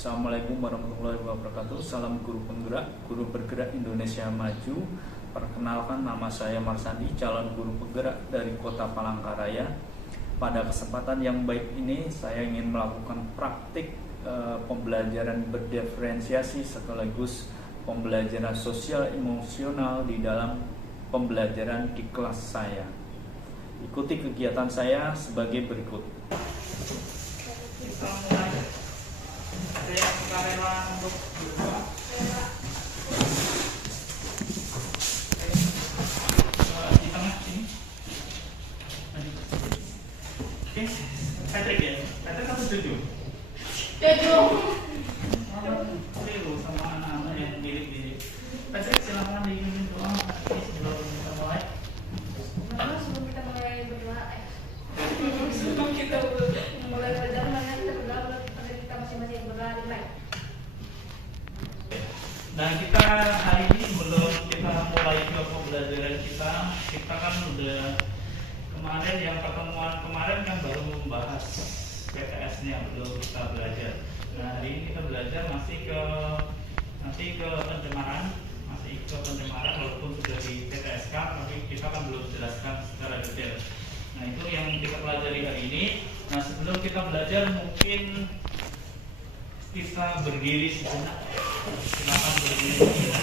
Assalamualaikum warahmatullahi wabarakatuh. Salam guru penggerak, guru bergerak Indonesia Maju. Perkenalkan, nama saya Marsandi, calon guru penggerak dari Kota Palangkaraya. Pada kesempatan yang baik ini, saya ingin melakukan praktik pembelajaran berdiferensiasi sekaligus pembelajaran sosial emosional di dalam pembelajaran di kelas saya. Ikuti kegiatan saya sebagai berikut. Kita mulai. Ada yang suka rela untuk berdoa? Di tengah sini. Oke, Patrick ya. Patrick kamu setuju? Setuju. Seru sama anak-anak yang mirip-mirip. Patrick, silakan diizinkan doa sebelum kita mulai. Sebelum kita mulai berdoa, Sebelum kita mulai belajar, kita berdoa pada kita masing-masing berlari baik. Nah, kita hari ini sebelum kita mulai ke pembelajaran kita kan udah kemarin yang pertemuan kemarin kan baru membahas PTS-nya, belum kita belajar. Nah, hari ini kita belajar masih ke pencemaran walaupun sudah di PTS kan, tapi kita kan belum jelaskan secara detail. Nah, itu yang kita pelajari hari ini. Nah, sebelum kita belajar mungkin kita berdiri sejenak. Silakan berdiri sejenak.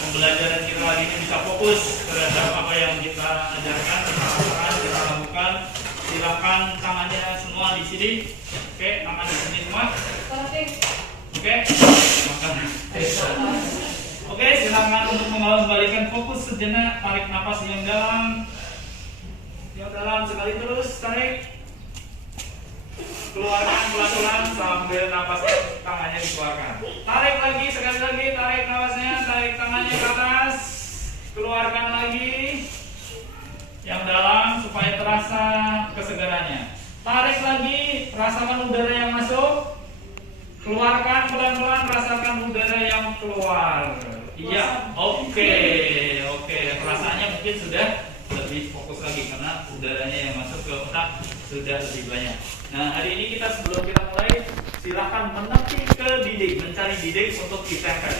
Pembelajaran kita hari ini bisa fokus terhadap apa yang kita ajarkan, kita lakukan. Silakan tangannya semua di sini. Oke, tangan di sini semua. Oke. Oke, silakan untuk mengembalikan fokus sejenak. Tarik nafas yang dalam. Yang dalam sekali terus tarik. Keluarkan pelan-pelan sambil nafas tangannya dikeluarkan. Tarik lagi sekali lagi, tarik nafasnya, tarik tangannya ke atas. Keluarkan lagi. Yang dalam supaya terasa kesegarannya. Tarik lagi, rasakan udara yang masuk. Keluarkan pelan-pelan, rasakan udara yang keluar. Iya, oke. Perasaannya mungkin sudah lebih fokus lagi karena udaranya yang masuk ke otak sudah lebih banyak. Nah, hari ini sebelum kita mulai, silakan menepi ke dinding, mencari dinding untuk ditempel.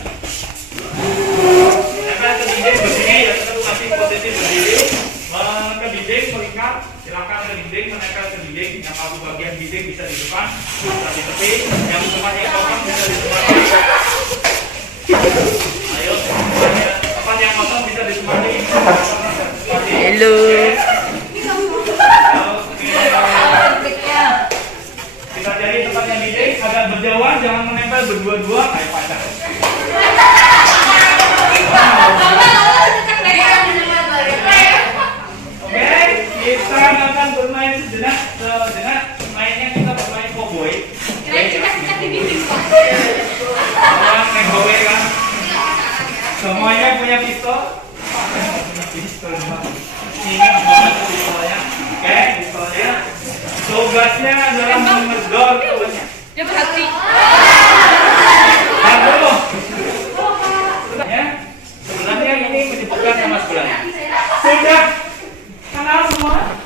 Tempel ke dinding berdiri, ya kita kasih posisi berdiri. Ke dinding melingkar, silakan ke dinding, menempel ke dinding. Yang satu bagian dinding bisa di depan, bisa di tepi, yang tempatnya kosong bisa di tempatnya. Ayo, tempat yang kosong bisa ditempati. Halo. Kita cari tempat yang dinding agak berjauhan, jangan menempel berdua-dua kayak pacar. Oke, kita akan bermain sejenak. Mainnya kita bermain cowboy. Orang main cowboy kan? Semuanya punya pistol. Ini pistolnya. Oke, pistolnya. Tugasnya adalah mengedor kawannya. Dia berhati. Dulu. Ya. Sebenarnya ini menyebutkan nama sebelahnya. Sudah kenal semua?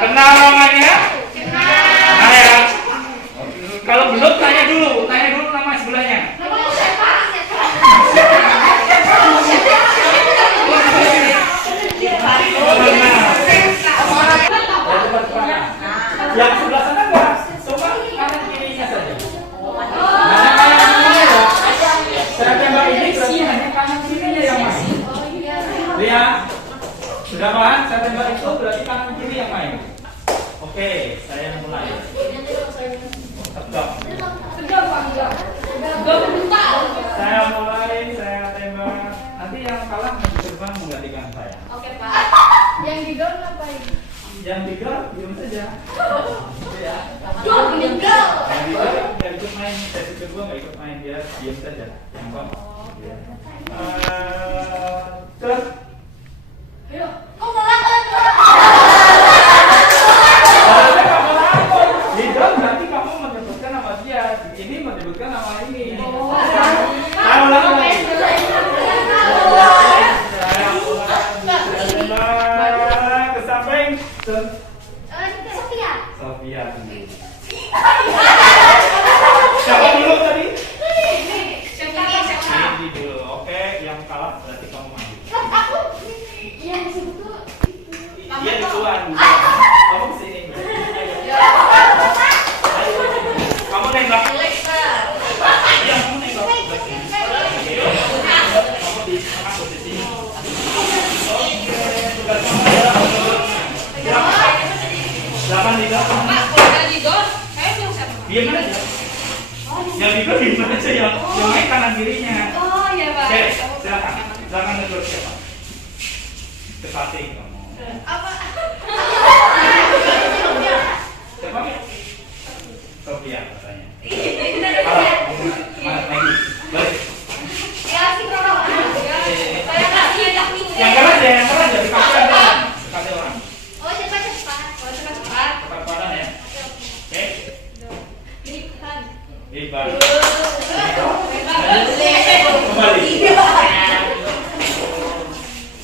Kenal namanya? Nah, ya. Kalau belum tanya dulu nama sebelahnya. Yang sebelah sana enggak? Coba kanan kirinya saja. Saya tembak ini berarti hanya kanan kirinya yang main. Lihat. Sudah paham? Saya tembak itu berarti kanan kiri yang main. Oke, saya mulai. Tegak. Saya mulai, saya tembak. Nanti yang kalah mencoba menggantikan saya. Oke, Pak. Yang di gol ngapain? Yang tiga, diam saja. Ya. Gol, ini gol. Yang tiga nggak ikut main, sesi kedua nggak ikut main, dia diam saja. Yang terus. Ayo, kok ngelakuin? Lidah berarti kamu menyebutkan nama dia. Ini menyebutkan nama ini. Ayo lagi. Ke samping. Sophia. Sophia dulu. Siapa dulu tadi? Ini dulu. Oke, yang kalah berarti kamu maju. Aku. Iya, disebut tuh. Iya duluan. Kamu kesini. Ayo. Kamu nembak. Iya, kamu nembak. Kamu di tengah posisi. Oke, tugas kamu adalah silakan di belakang. Diam aja. Yang di belakang diam aja yang main kanan kirinya. Oh, iya, Pak. Oke, silakan negur siapa? Dekati kamu. Apa? Siapa? Sophia katanya. Mana lagi? Balik. Ya, si Krono. Saya kasih ya, Yang keras ya, dekati orang. Oh, cepat. Tepat badan ya. Oke. Iba. Kembali.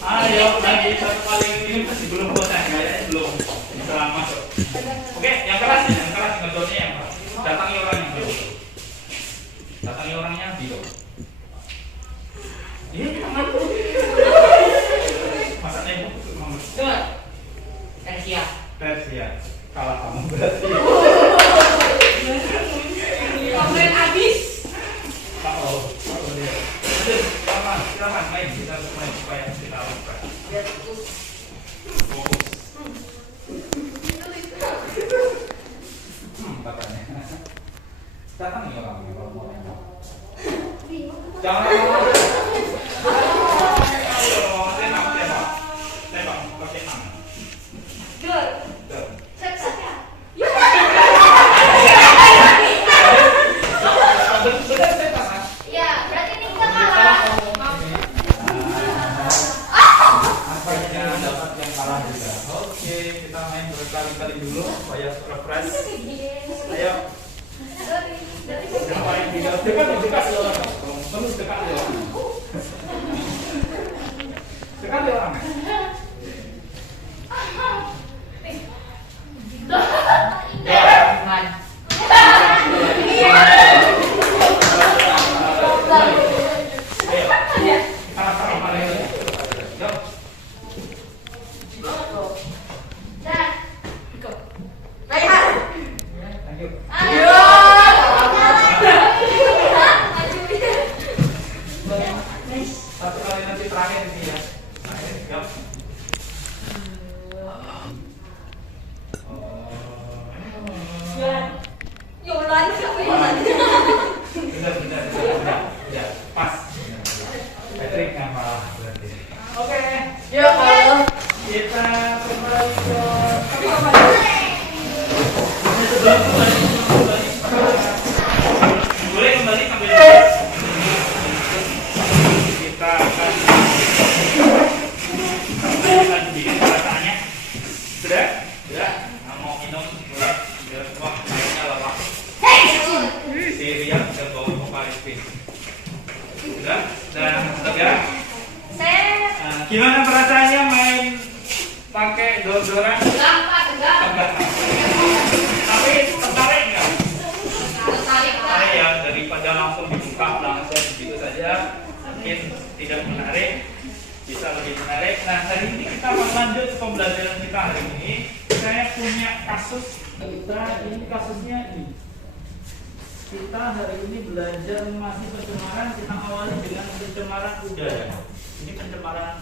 Ayo, lagi satu kali ini masih belum bosan, kayaknya belum bisa masuk. Oke, yang keras ngedornya yang keras. Datangi orang yang belum. Datangi orangnya gitu. Ini tangan. Masa nembak kamu? Persia. Kalah kamu berarti. Silakan main, kita main supaya kita lakukan. Fokus. Katanya. Datang nih orangnya kalau mau nembak. Jangan lama-lama. Tembak pakai tangan. Tuh. Ya, berarti ini kita kalah. Dapat yang kalah juga. Oke, kita main berkali-kali dulu supaya refresh. Ayo. Yang paling dekat ya orang. Terus dekat ya orang. Dekat ya orang. Satu kali nanti terakhir ini ya. Terakhir, Benar. Ya, pas. Patrick yang malah berarti. Oke. Kita kembali ke boleh kembali sambil kita akan bikin perasaannya. Sudah? Nah, mau minum boleh. Biar semua airnya lepas. Sirian dan bawa vokalis pin. Sudah? Dan lega? Gimana perasaannya main pakai dor-doran? Tegak. Tapi tertarik nggak? Tertarik ya, daripada langsung dibuka langsung begitu saja, mungkin tidak menarik, bisa lebih menarik. Nah, hari ini kita akan lanjut pembelajaran kita hari ini. Saya punya kasus ini kasusnya ini. Kita hari ini belajar masih pencemaran. Kita awali dengan pencemaran udara. Ini pencemaran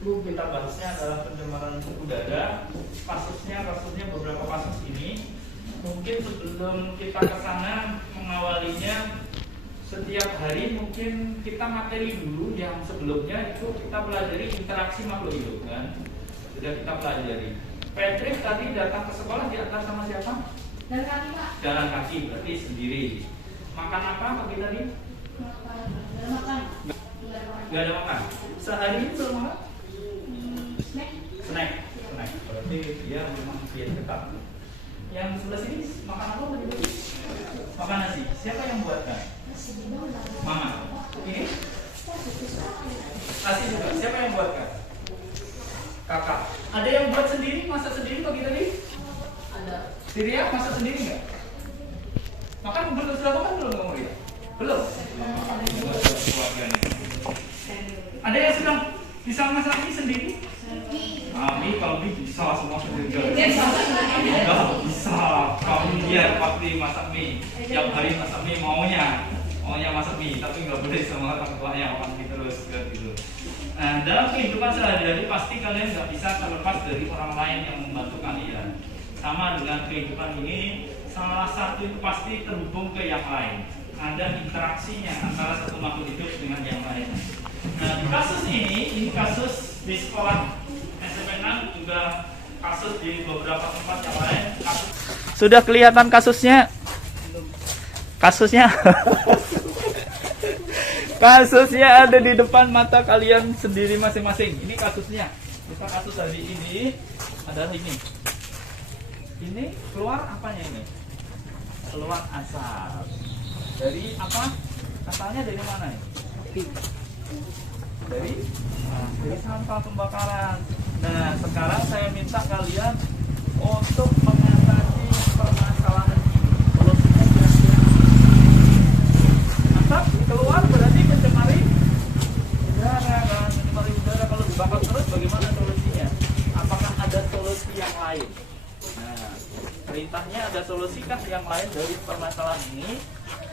kita bahasnya adalah pencemaran udara. Kasusnya beberapa kasus ini. Mungkin sebelum kita ke sana mengawalinya, setiap hari mungkin kita materi dulu yang sebelumnya itu kita pelajari interaksi makhluk hidup kan. Sudah kita pelajari. Patrick tadi datang ke sekolah diantar sama siapa? Dan kaki, Pak. Jalan kaki, berarti sendiri. Makan apa pagi tadi? Makan. Gak ada makan. Sehari ini belum makan? Snack. Snack. Berarti dia memang diet ketat. Yang sebelah sini makan apa tadi? Makan nasi. Siapa yang buatkan? Mama. Ini? Nasi juga. Siapa yang buatkan? Kakak. Ada yang buat sendiri, masak sendiri pagi tadi? Ada. Siria masak sendiri nggak? Makan belum, sudah makan belum kamu ya? Belum. Keluarganya. Ada yang sudah bisa masak mie sendiri? Mie kalau mie bisa semua sendiri. Enggak bisa. Kamu lihat pasti masak mie. Tiap hari masak mie maunya masak mie, tapi nggak boleh sama orang tuanya makan mie terus gitu. Nah, dalam kehidupan sehari-hari pasti kalian nggak bisa terlepas dari orang lain yang membantu kalian. Sama dengan kehidupan ini, salah satu itu pasti terhubung ke yang lain. Ada interaksinya antara satu makhluk hidup dengan yang lain. Nah, di kasus ini kasus di sekolah SMP 6, juga kasus di beberapa tempat yang lain. Sudah kelihatan kasusnya? Kasusnya? Kasusnya ada di depan mata kalian sendiri masing-masing. Ini kasusnya. Kita kasus hari ini adalah ini. Ini keluar apanya ini? Keluar asap. Dari apa? Asalnya dari mana ini? Dari sampah pembakaran. Nah, sekarang saya minta kalian untuk mengatasi permasalahan ini. Solusinya kira-kira asap keluar berarti mencemari udara kan? Mencemari udara. Kalau dibakar terus bagaimana solusinya? Apakah ada solusi yang lain? Nah, perintahnya ada solusikah yang lain dari permasalahan ini?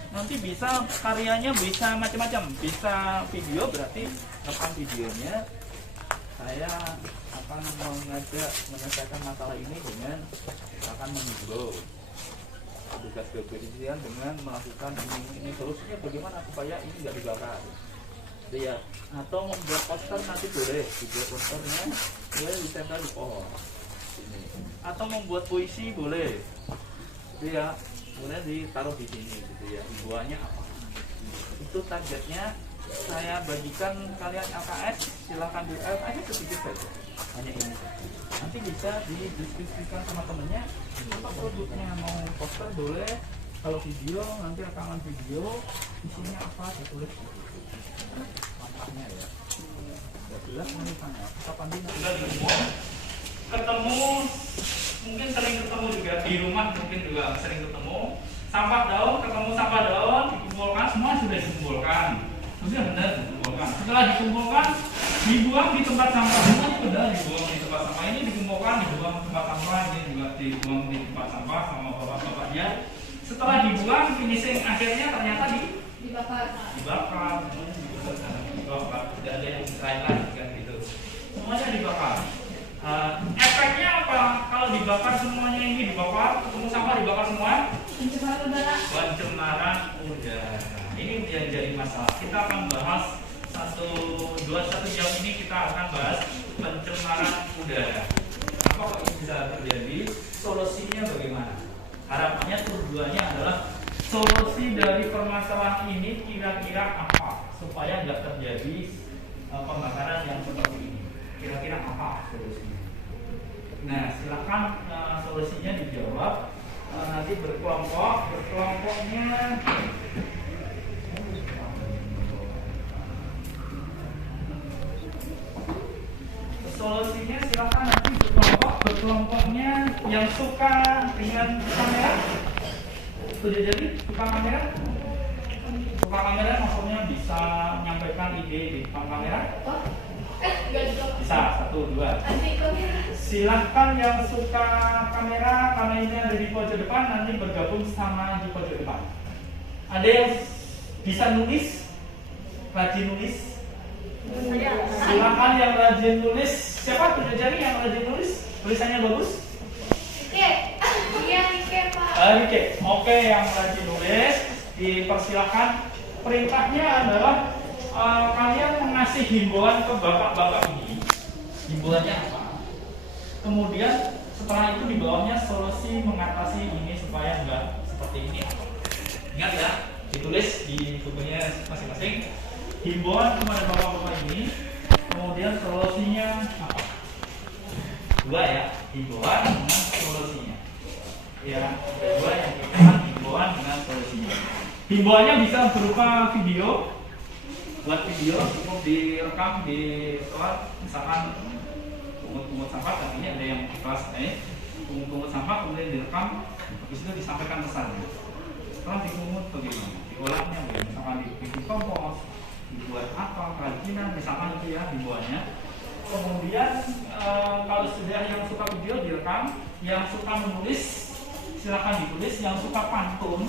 Nanti bisa karyanya bisa macam-macam, bisa video, berarti rekam videonya. Saya akan mengajak menyelesaikan masalah ini dengan akan menghimbau tugas kepolisian dengan melakukan ini solusinya bagaimana supaya ini nggak dibakar. Ya, atau membuat poster nanti boleh, dibuat posternya boleh ditempel di pohon. Ini. Atau membuat puisi boleh. Ya, kemudian ditaruh di sini gitu ya. Himbauannya apa? Itu targetnya. Saya bagikan kalian LKS, silahkan di LKS sedikit saja, hanya ini. Nanti bisa didiskusikan sama temennya. Apa produknya, mau poster boleh, kalau video nanti rekaman video, isinya apa ditulis gitu. Manfaatnya ya. Sudah jelas manfaatnya. Kapan dia ketemu, mungkin sering ketemu juga di rumah, mungkin juga sering ketemu. Sampah daun, ketemu sampah daun, dikumpulkan, semua sudah dikumpulkan. Sudah benar dikumpulkan. Setelah dikumpulkan, dibuang di tempat sampah. Semuanya benar dibuang di tempat sampah. Ini dikumpulkan, dibuang di tempat sampah. Ini juga dibuang di tempat sampah sama bapak-bapaknya. Setelah dibuang, finishing akhirnya ternyata dibakar. Dibakar. Tidak ada yang lain lagi kan gitu. Semuanya dibakar. Efeknya apa? Kalau dibakar semuanya ini dibakar, ketemu sampah dibakar semua. Pencemaran udara. Ini yang jadi masalah. Kita akan bahas 1 jam ini kita akan bahas pencemaran udara. Apa ini bisa terjadi? Solusinya bagaimana? Harapannya tujuannya adalah solusi dari permasalahan ini kira-kira apa supaya nggak terjadi pembakaran yang seperti ini. Kira-kira apa solusinya? Nah, silakan solusinya dijawab. Nanti berkelompoknya. Solusinya silakan nanti berkelompoknya yang suka dengan kamera. Sudah jadi suka kamera? Suka kamera maksudnya bisa menyampaikan ide di depan kamera? Bisa, 1, 2. Silahkan yang suka kamera karena ini ada di pojok depan nanti bergabung sama di pojok depan. Ada yang bisa nulis, rajin nulis. Silahkan yang rajin nulis. Siapa punya jari yang rajin nulis? Tulisannya bagus? Rike, Pak. Rike. Oke, yang rajin nulis dipersilahkan. Perintahnya adalah kalian mengasih himbauan ke bapak-bapak ini. Himbauannya apa? Kemudian setelah itu di bawahnya solusi mengatasi ini supaya enggak seperti ini. Ingat ya, ditulis di bukunya masing-masing. Himbauan kepada bapak-bapak ini. Kemudian solusinya apa? 2 ya, himbauan dengan solusinya. Ya, 2 yang pertama himbauan dengan solusinya. Himbauannya bisa berupa video. Buat video cukup direkam di misalkan pungut sampah, tapi ini ada yang kelas pungut sampah kemudian direkam, habis itu disampaikan pesannya. Setelah dipungut bagaimana? Diolahnya, misalkan dibikin kompos, dibuat apa, kerajinan, misalkan itu ya dibuatnya. Kemudian kalau sudah yang suka video direkam, yang suka menulis silakan ditulis, yang suka pantun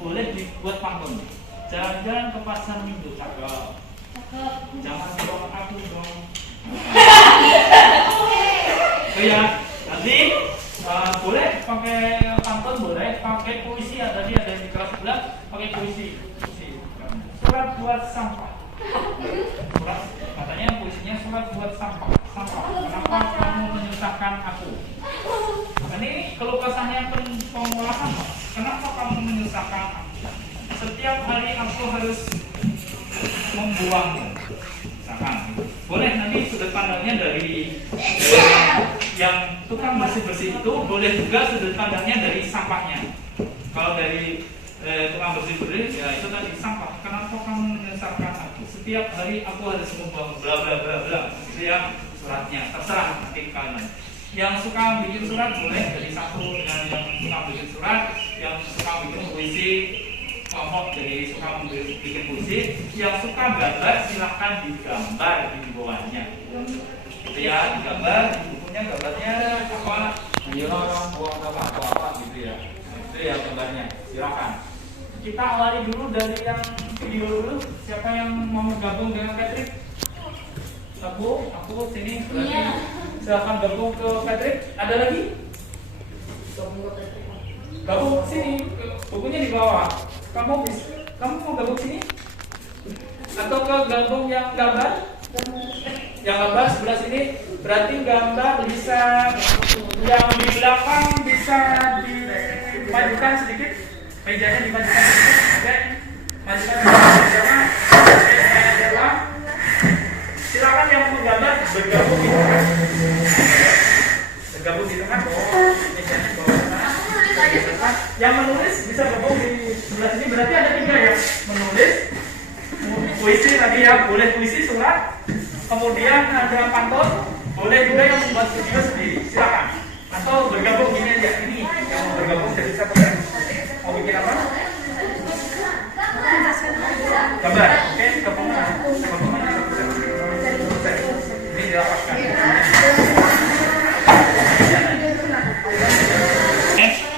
boleh dibuat pantun. Jalan-jalan ke pasar minggu, cakep. Jangan dong aku dong. Oh ya, nanti boleh pakai pantun, boleh pakai puisi ya. Tadi ada yang di kelas bilang pakai puisi. Surat buat sampah. Surat, katanya puisinya surat buat sampah. Kenapa kamu menyusahkan aku? Ini keluh kesahnya pengolahan. Kenapa kamu menyusahkan aku? Setiap hari aku harus membuang. Misalkan, boleh nanti sudut pandangnya dari yang tukang bersih-bersih itu, boleh juga sudut pandangnya dari sampahnya. Kalau dari tukang bersih-bersih, ya itu tadi sampah. Kenapa kamu menyusahkan aku? Setiap hari aku harus membuang bla bla bla bla. Itu ya suratnya, terserah nanti kalian. Yang suka bikin surat boleh jadi satu dengan yang suka bikin surat, yang suka bikin puisi kelompok jadi suka bikin puisi, yang suka gambar silahkan digambar di bawahnya. Itu ya digambar, di bukunya gambarnya apa? Ayo buang apa gitu ya. Itu ya gambarnya, silakan. Kita awali dulu dari yang video dulu. Siapa yang mau gabung dengan Patrick? Aku sini berarti silakan gabung ke Patrick. Ada lagi? Gabung sini. Bukunya di bawah. Kamu mau gabung sini? Atau ke gabung yang gambar? Yang gambar sebelah sini. Berarti gambar bisa yang di belakang bisa dimajukan sedikit. Mejanya dimajukan sedikit. Oke. Majukan mejanya. Silakan yang menggambar bergabung di tengah. Bergabung di tengah. Mejanya bawah tengah. Yang menulis bisa gabung di sebelah sini. Berarti ada 3 ya. Menulis, puisi tadi ya, boleh puisi surat. Kemudian ada pantun, boleh juga yang membuat video sendiri. Silakan. Atau bergabung ini aja. Ini yang mau bergabung jadi satu. Mau bikin apa? Gambar. Oke, gabungan. Ini dirapatkan.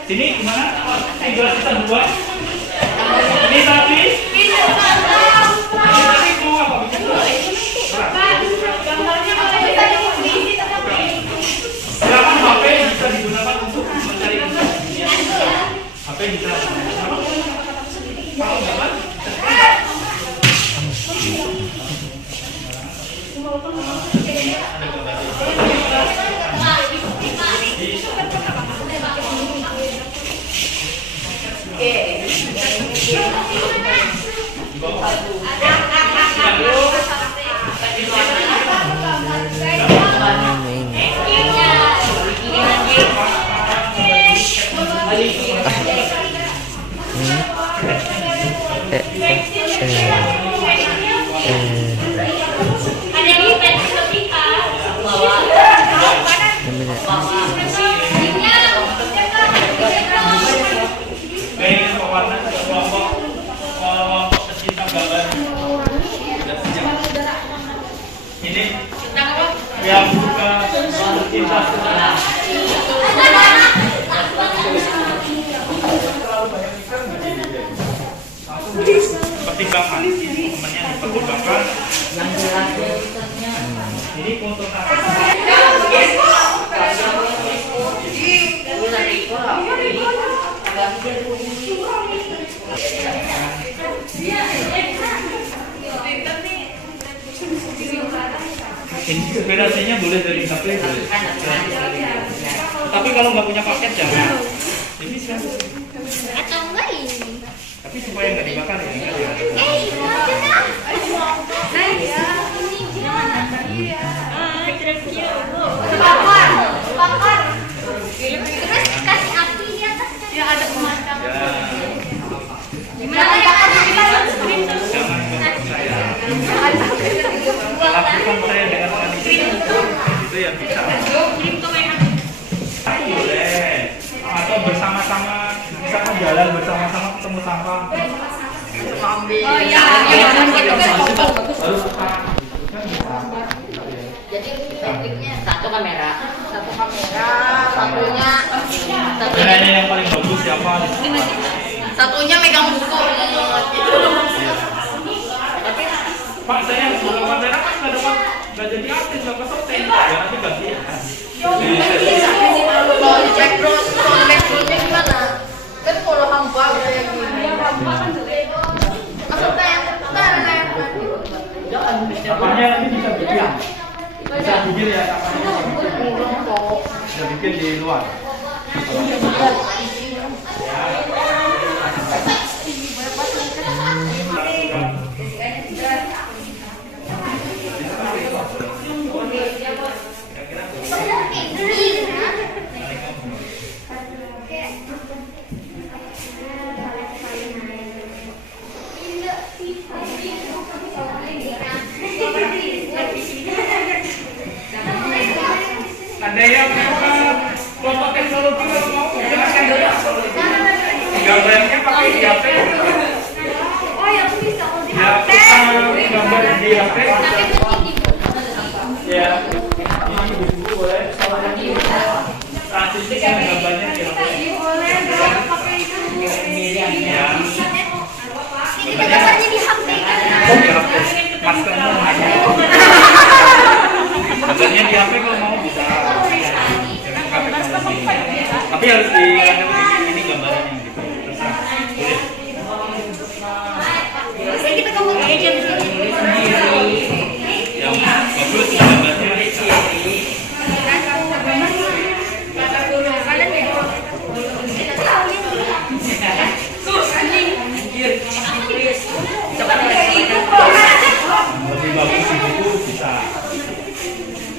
Sini gimana? Tinggal kita buat. Ini tadi. Ini tadi itu apa? Silakan HP bisa digunakan untuk mencari informasi. HP bisa. Kalau gambar. Ini yang suka cinta pertimbangkan, temannya dipertimbangkan. Ini konsultasi. Inspirasinya boleh dari HP, boleh. Tapi kalau nggak punya paket jangan. Ini bisa. Atau enggak ini? Tapi supaya nggak dibakar ya. Bakar. Terus kasih api di atas. Ya ada pemandangan. Gimana bakar? Lakukan saya dengan kondisi itu yang bisa. misalkan jalan bersama-sama ketemu sampah. Oh iya, gitu kan kompor. Baru suka. Jadi tekniknya Satu kamera. satunya Kayaknya yang paling bagus siapa? satunya megang buku. Tapi Pak saya sebelum kamera kan nggak jadi artis nggak kesoting. Ya nanti gantian. Kalau backgroundnya gimana? Kan kalau hampa kayak gini. Maksudnya yang Apanya nanti bisa bikin. Bisa bikin ya apanya. Bisa bikin di luar. Ada yang kelompok teknologi mau jelaskan dulu. Gambarnya pakai di HP. oh ya bisa kalau di Ya, kita gambar di HP. Ya, ini buku boleh. Saat ini kan gambarnya di HP. Ya. ini gambarnya di HP kan. Oh, di HP. Maskernya mana? Gambarnya di HP kalau mau bisa. Tapi harus di ini gambaran yang gitu. Terserah. Boleh. Bisa kita ngomong agent Yang bagus gambarnya. Lebih bagus di buku bisa.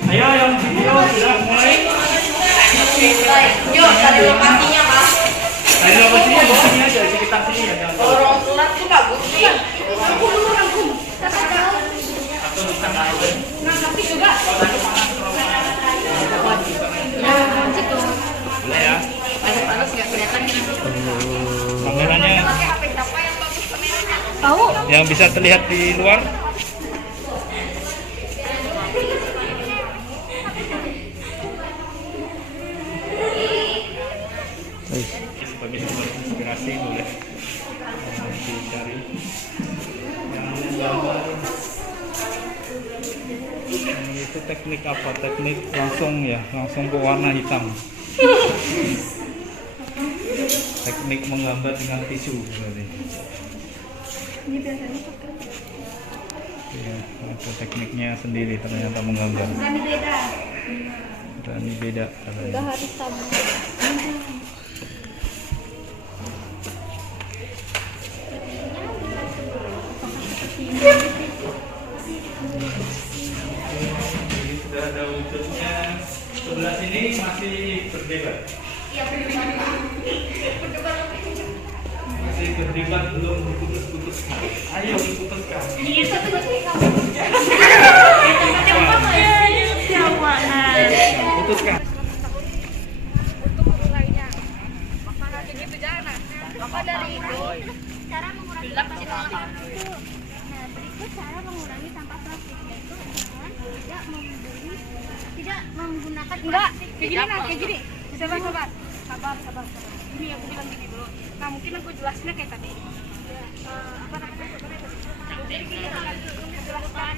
Ayo yang video sudah mulai. Yuk, dari lokasinya Pak. Dari lokasinya di sini aja di sekitar sini ya. Jangan tahu. Orang surat tuh bagus sih. Atau bisa ngapain? Boleh ya. Panas nggak kelihatan gitu. Kameranya Pakai HP siapa yang bagus kameranya? Tahu? yang bisa terlihat di luar. Sebagai sumber inspirasi boleh dicari yang gambar. Itu teknik apa? Teknik langsung ke warna hitam. Teknik menggambar dengan tisu berarti. Ini biasanya pakai. Ya, itu tekniknya sendiri ternyata menggambar. Ini beda. Dan ini beda katanya. Enggak harus sama. Ini sudah ada wujudnya. Sebelah sini masih berdebat. Masih berdebat belum diputus-putuskan. Ayo diputuskan. Iya, satu lagi kamu. Putuskan. Untuk mulainya. Makanan gitu jangan. Maka dari itu Cara mengurangi sampah plastik. Nah, berikut cara mengurangi sampah plastik yaitu dengan tidak menggunakan enggak plastik. kayak gini nah kayak gini. Sabar. Ini aku bilang gini dulu. Nah, mungkin aku jelasinnya kayak tadi. Apa namanya? Jadi gini akan jelaskan.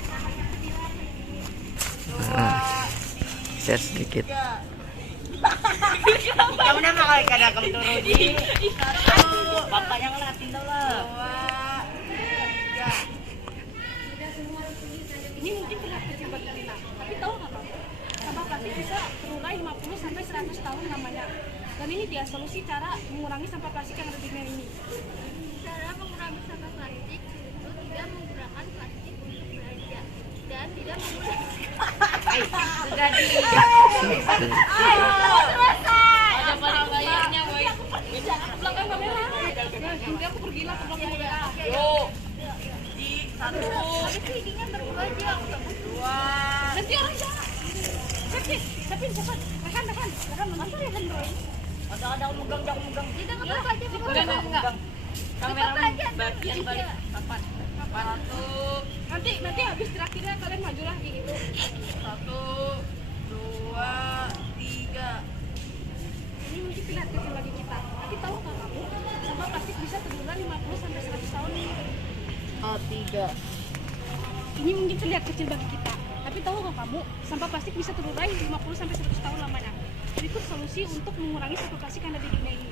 Share sedikit. Kamu nama kali kada kamu turun di Bapaknya ngeliatin dulu. Ini mungkin terlihat kecil buat kita, tapi tahu nggak Pak? Sampah plastik bisa terurai 50 sampai 100 tahun namanya. Dan ini dia solusi cara mengurangi sampah plastik yang ada di dunia ini. cara mengurangi sampah plastik itu tidak menggunakan plastik untuk belanja dan tidak menggunakan Sudah di. selesai. Ada barang bayarnya, boy. Belakang kamera. Nanti aku pergi lah ke belakang kamera. Yuk. Di satu. Tapi feedingnya berdua aja, udah berdua. Nanti orang jalan. Cepat. Rekan. Mantul ya kan, Roy? Ada megang. Tidak apa aja Enggak. Kameramen Tetap aja, bagian tiga. balik. Kapan? Satu. Nanti habis terakhirnya kalian maju lagi gitu. 1, 2, 3. Ini mungkin terlihat kecil bagi kita. Tapi tahu nggak kamu? Sampah plastik bisa terurai 50 sampai 100 tahun. 3. Ini mungkin terlihat kecil bagi kita. Tapi tahu nggak kamu? Sampah plastik bisa terurai 50 sampai 100 tahun lamanya. Berikut solusi untuk mengurangi sampah plastik yang ada di dunia ini.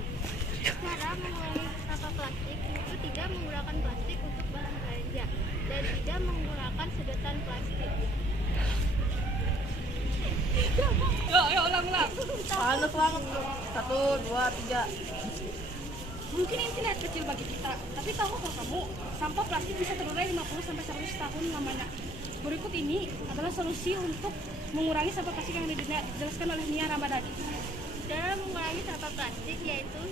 Cara mengurangi sampah plastik itu tidak menggunakan plastik untuk bahan belanja dan tidak menggunakan sedotan plastik. Yuk, ulang. Panas banget. 1, 2, 3. Mungkin ini terlihat kecil bagi kita, tapi tahu nggak kamu? Sampah plastik bisa terurai 50 sampai 100 tahun lamanya. Berikut ini adalah solusi untuk mengurangi sampah plastik yang ada di dunia, dijelaskan oleh Nia Ramadhani. Cara mengurangi sampah plastik yaitu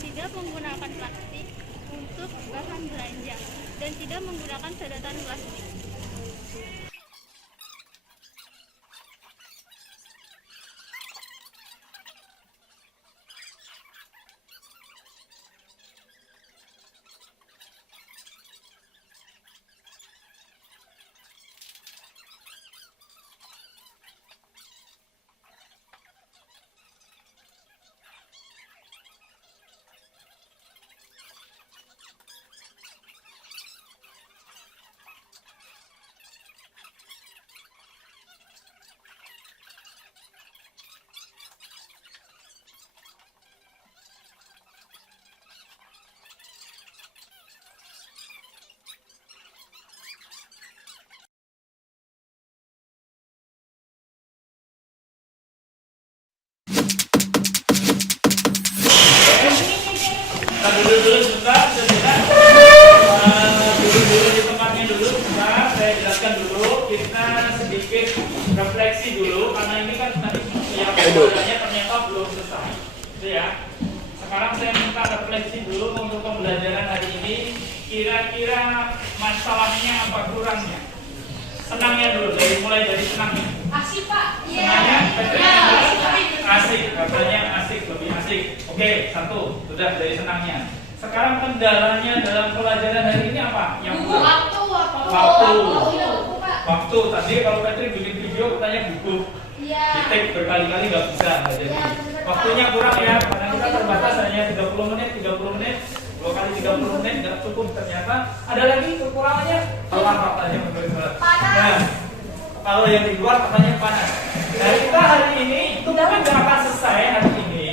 tidak menggunakan plastik untuk bahan belanja dan tidak menggunakan sedotan plastik. Kita duduk dulu sebentar. Duduk dulu di tempatnya dulu sebentar. Saya jelaskan dulu. Kita sedikit refleksi dulu karena ini kan tadi yang pembelajarannya ternyata belum selesai. Itu ya. Sekarang saya minta refleksi dulu untuk pembelajaran hari ini. Kira-kira masalahnya apa kurangnya? Senangnya dulu, mulai dari senangnya. Asik Pak. Senangnya? Asik, katanya asik, lebih asik. Oke, 1, sudah dari senangnya. Sekarang kendalanya dalam pelajaran hari ini apa? Yang Waktu. Tadi kalau Patrick bikin video katanya buku. Di take berkali-kali nggak bisa. Jadi waktunya kurang ya, karena kita terbatas hanya 30 menit. 2 kali 30 menit nggak cukup ternyata. Ada lagi kekurangannya? Panas katanya menurut saya. Nah, kalau yang di luar katanya panas. Nah, kita hari ini itu mungkin nggak akan selesai hari ini.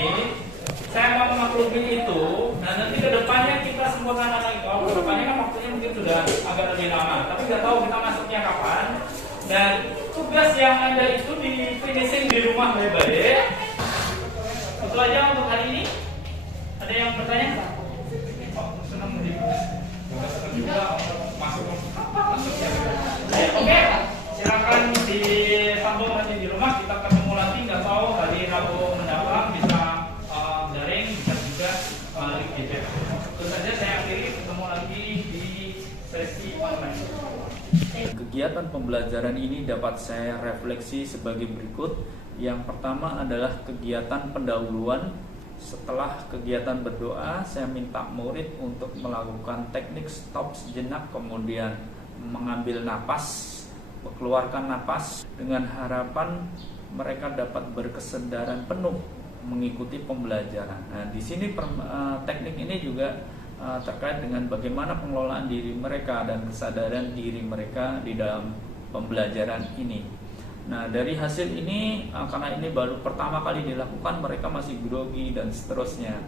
Saya mau memaklumi itu. Nah, nanti ke depannya kita sempurnakan lagi. Kalau ke depannya kan waktunya mungkin sudah agak lebih lama, tapi nggak tahu kita masuknya kapan. Dan tugas yang ada itu di finishing di rumah baik-baik. Itu aja untuk hari ini. Ada yang bertanya? Oh, senang di juga masuk. Oke, silakan disambung nanti di rumah. Kita ketemu lagi. Nggak tahu hari Rabu mendatang bisa daring, bisa juga link gitu. Terus saja saya akhiri, ketemu lagi di sesi online. Kegiatan pembelajaran ini dapat saya refleksi sebagai berikut. Yang pertama adalah kegiatan pendahuluan. Setelah kegiatan berdoa, saya minta murid untuk melakukan teknik stop sejenak, kemudian mengambil napas, mengeluarkan napas dengan harapan mereka dapat berkesadaran penuh mengikuti pembelajaran. Nah, di sini teknik ini juga terkait dengan bagaimana pengelolaan diri mereka dan kesadaran diri mereka di dalam pembelajaran ini. Nah, dari hasil ini, karena ini baru pertama kali dilakukan, mereka masih grogi dan seterusnya,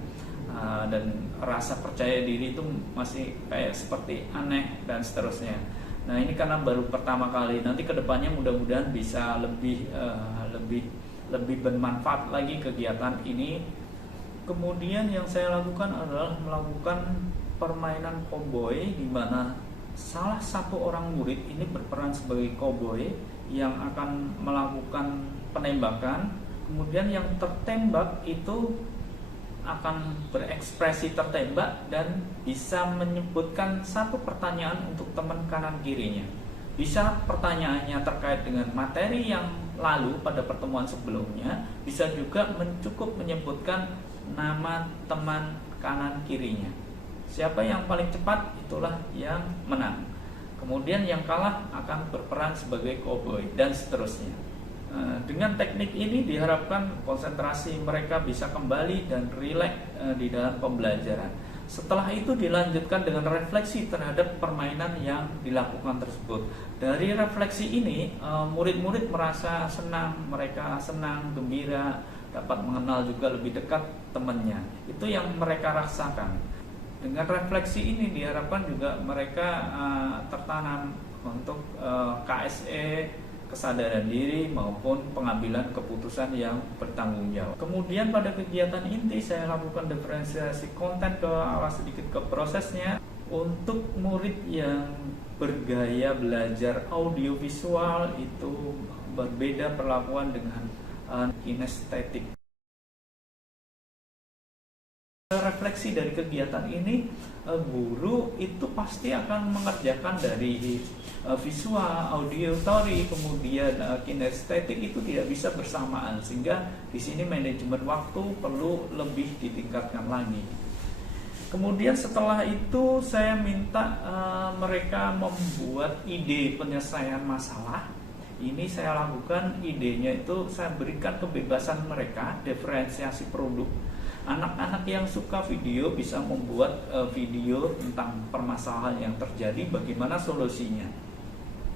dan rasa percaya diri itu masih kayak seperti aneh dan seterusnya. Nah, ini karena baru pertama kali. Nanti kedepannya mudah-mudahan bisa lebih bermanfaat lagi kegiatan ini. Kemudian yang saya lakukan adalah melakukan permainan cowboy, di mana salah satu orang murid ini berperan sebagai cowboy yang akan melakukan penembakan. Kemudian yang tertembak itu akan berekspresi tertembak dan bisa menyebutkan satu pertanyaan untuk teman kanan kirinya. Bisa pertanyaannya terkait dengan materi yang lalu pada pertemuan sebelumnya, bisa juga cukup menyebutkan nama teman kanan kirinya. Siapa yang paling cepat itulah yang menang. Kemudian yang kalah akan berperan sebagai koboi dan seterusnya. Dengan teknik ini diharapkan konsentrasi mereka bisa kembali dan rileks di dalam pembelajaran. Setelah itu dilanjutkan dengan refleksi terhadap permainan yang dilakukan tersebut. Dari refleksi ini murid-murid merasa senang, mereka senang, gembira, dapat mengenal juga lebih dekat temannya. Itu yang mereka rasakan. Dengan refleksi ini diharapkan juga mereka tertanam untuk KSE, kesadaran diri maupun pengambilan keputusan yang bertanggung jawab. Kemudian pada kegiatan inti saya lakukan diferensiasi konten ke arah sedikit ke prosesnya. Untuk murid yang bergaya belajar audiovisual itu berbeda perlakuan dengan kinestetik. Refleksi dari kegiatan ini, guru itu pasti akan mengerjakan dari visual, auditory, kemudian kinestetik itu tidak bisa bersamaan, sehingga di sini manajemen waktu perlu lebih ditingkatkan lagi. Kemudian setelah itu saya minta mereka membuat ide penyelesaian masalah. Ini saya lakukan, idenya itu saya berikan kebebasan mereka, diferensiasi produk. Anak-anak yang suka video bisa membuat video tentang permasalahan yang terjadi, bagaimana solusinya.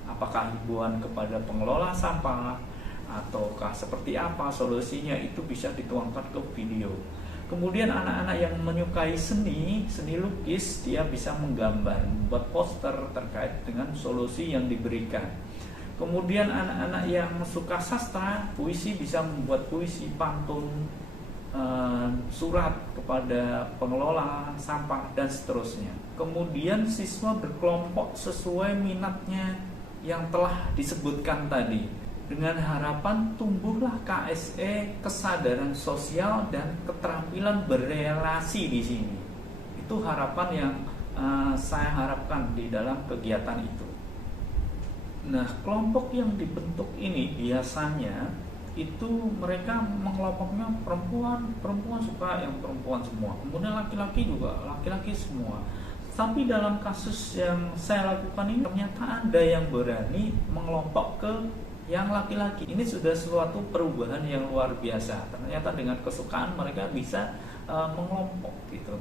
Apakah himbauan kepada pengelola sampah ataukah seperti apa solusinya, itu bisa dituangkan ke video. Kemudian anak-anak yang menyukai seni lukis, dia bisa menggambar, membuat poster terkait dengan solusi yang diberikan. Kemudian anak-anak yang suka sastra, puisi, bisa membuat puisi, pantun, surat kepada pengelola sampah dan seterusnya. Kemudian siswa berkelompok sesuai minatnya yang telah disebutkan tadi. Dengan harapan tumbuhlah KSE, kesadaran sosial dan keterampilan berrelasi di sini. Itu harapan yang saya harapkan di dalam kegiatan itu. Nah, kelompok yang dibentuk ini biasanya itu mereka mengelompoknya perempuan suka yang perempuan semua, kemudian laki-laki juga laki-laki semua. Tapi dalam kasus yang saya lakukan ini ternyata ada yang berani mengelompok ke yang laki-laki. Ini sudah suatu perubahan yang luar biasa. Ternyata dengan kesukaan mereka bisa mengelompok gitu.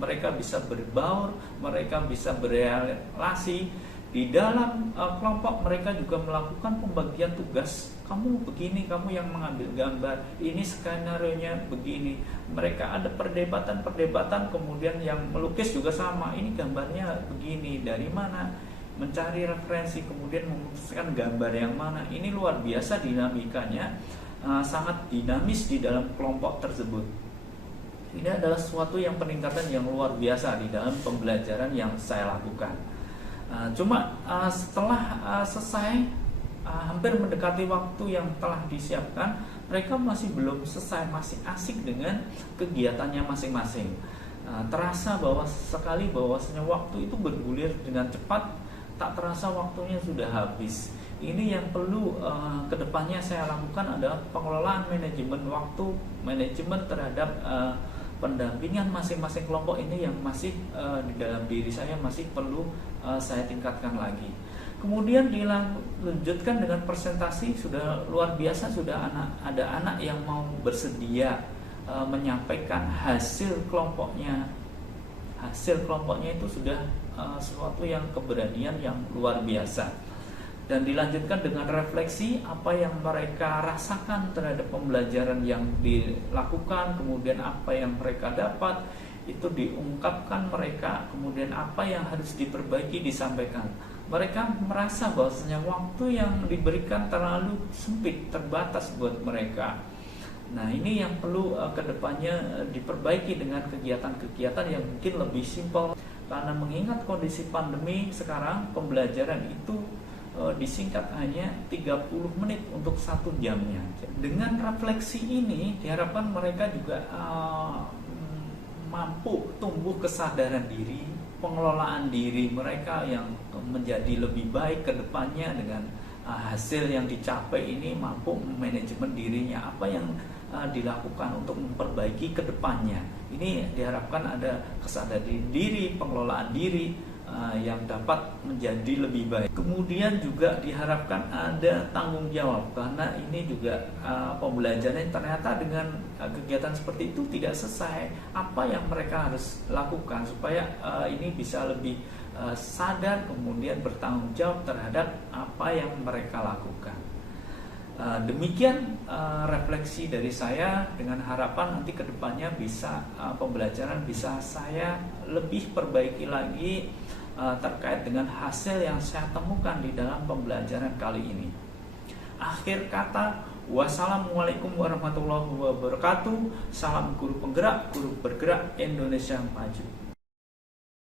Mereka bisa berbaur, mereka bisa berrelasi. Di dalam kelompok mereka juga melakukan pembagian tugas. Kamu begini, kamu yang mengambil gambar. Ini skenario-nya begini. Mereka ada perdebatan, kemudian yang melukis juga sama. Ini gambarnya begini, dari mana? Mencari referensi, kemudian memutuskan gambar yang mana. Ini luar biasa dinamikanya, sangat dinamis di dalam kelompok tersebut. Ini adalah suatu yang peningkatan yang luar biasa di dalam pembelajaran yang saya lakukan. Cuma setelah selesai, hampir mendekati waktu yang telah disiapkan, mereka masih belum selesai, masih asik dengan kegiatannya masing-masing. Terasa bahwasanya waktu itu bergulir dengan cepat, tak terasa waktunya sudah habis. Ini yang perlu kedepannya saya lakukan adalah pengelolaan manajemen waktu, manajemen terhadap pendampingan masing-masing kelompok ini yang masih di dalam diri saya masih perlu saya tingkatkan lagi. Kemudian dilanjutkan dengan presentasi, sudah luar biasa, sudah ada anak yang mau bersedia menyampaikan hasil kelompoknya. Hasil kelompoknya itu sudah sesuatu yang keberanian yang luar biasa. Dan dilanjutkan dengan refleksi apa yang mereka rasakan terhadap pembelajaran yang dilakukan, kemudian apa yang mereka dapat, itu diungkapkan mereka, kemudian apa yang harus diperbaiki disampaikan. Mereka merasa bahwasanya waktu yang diberikan terlalu sempit, terbatas buat mereka. Nah, ini yang perlu kedepannya diperbaiki dengan kegiatan-kegiatan yang mungkin lebih simpel. Karena mengingat kondisi pandemi sekarang, pembelajaran itu disingkat hanya 30 menit untuk 1 jamnya. Dengan refleksi ini diharapkan mereka juga mampu tumbuh kesadaran diri, pengelolaan diri mereka yang menjadi lebih baik ke depannya. Dengan hasil yang dicapai ini mampu manajemen dirinya, apa yang dilakukan untuk memperbaiki ke depannya. Ini diharapkan ada kesadaran diri, pengelolaan diri yang dapat menjadi lebih baik. Kemudian juga diharapkan ada tanggung jawab, karena ini juga pembelajaran ternyata dengan kegiatan seperti itu tidak selesai. Apa yang mereka harus lakukan supaya ini bisa lebih sadar, kemudian bertanggung jawab terhadap apa yang mereka lakukan. Demikian refleksi dari saya, dengan harapan nanti kedepannya bisa pembelajaran bisa saya lebih perbaiki lagi terkait dengan hasil yang saya temukan di dalam pembelajaran kali ini. Akhir kata, wassalamualaikum warahmatullahi wabarakatuh. Salam guru penggerak, guru bergerak Indonesia maju.